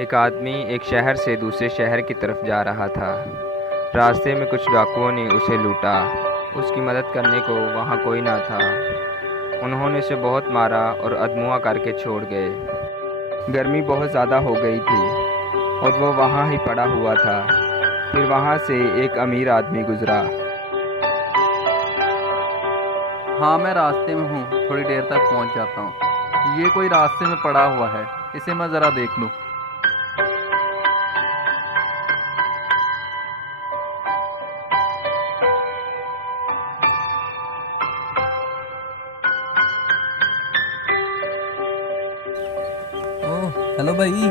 एक आदमी एक शहर से दूसरे शहर की तरफ जा रहा था। रास्ते में कुछ डाकुओं ने उसे लूटा। उसकी मदद करने को वहाँ कोई ना था। उन्होंने उसे बहुत मारा और अधमुआ करके छोड़ गए। गर्मी बहुत ज़्यादा हो गई थी और वो वहाँ ही पड़ा हुआ था। फिर वहाँ से एक अमीर आदमी गुज़रा। हाँ, मैं रास्ते में हूँ, थोड़ी देर तक पहुँच जाता हूँ। ये कोई रास्ते में पड़ा हुआ है, इसे मैं ज़रा देख लूँ। ओह, हेलो भाई।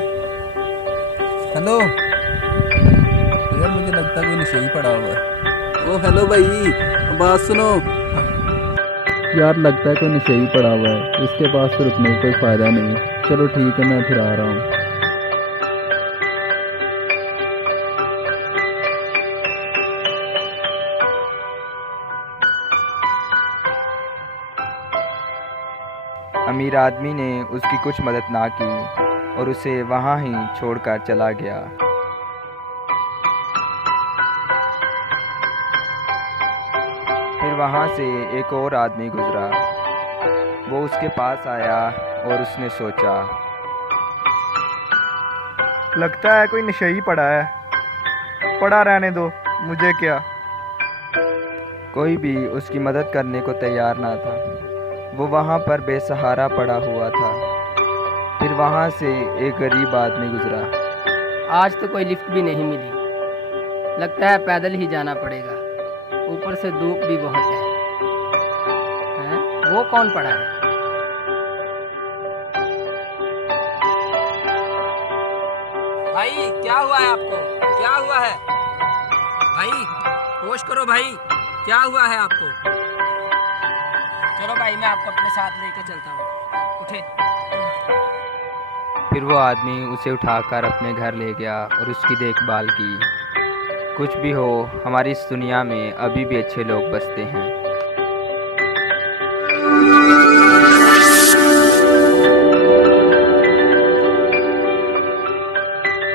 हेलो यार, मुझे लगता है कोई नशे ही पड़ा हुआ है। ओह हेलो भाई, बात सुनो। यार लगता है कोई नशे ही पड़ा हुआ है, इसके पास तो रुकने का कोई फ़ायदा नहीं है। चलो ठीक है, मैं फिर आ रहा हूँ। अमीर आदमी ने उसकी कुछ मदद ना की और उसे वहाँ ही छोड़कर चला गया। फिर वहाँ से एक और आदमी गुज़रा। वो उसके पास आया और उसने सोचा, लगता है कोई नशे ही पड़ा है। पड़ा रहने दो, मुझे क्या। कोई भी उसकी मदद करने को तैयार ना था। वो वहाँ पर बेसहारा पड़ा हुआ था। फिर वहाँ से एक गरीब आदमी गुज़रा। आज तो कोई लिफ्ट भी नहीं मिली। लगता है पैदल ही जाना पड़ेगा। ऊपर से धूप भी बहुत है। हैं? वो कौन पड़ा है? भाई क्या हुआ है आपको? क्या हुआ है भाई? होश करो भाई, क्या हुआ है आपको? चलो भाई, मैं आपको अपने साथ लेकर चलता हूँ, उठे। फिर वो आदमी उसे उठाकर अपने घर ले गया और उसकी देखभाल की। कुछ भी हो, हमारी इस दुनिया में अभी भी अच्छे लोग बसते हैं।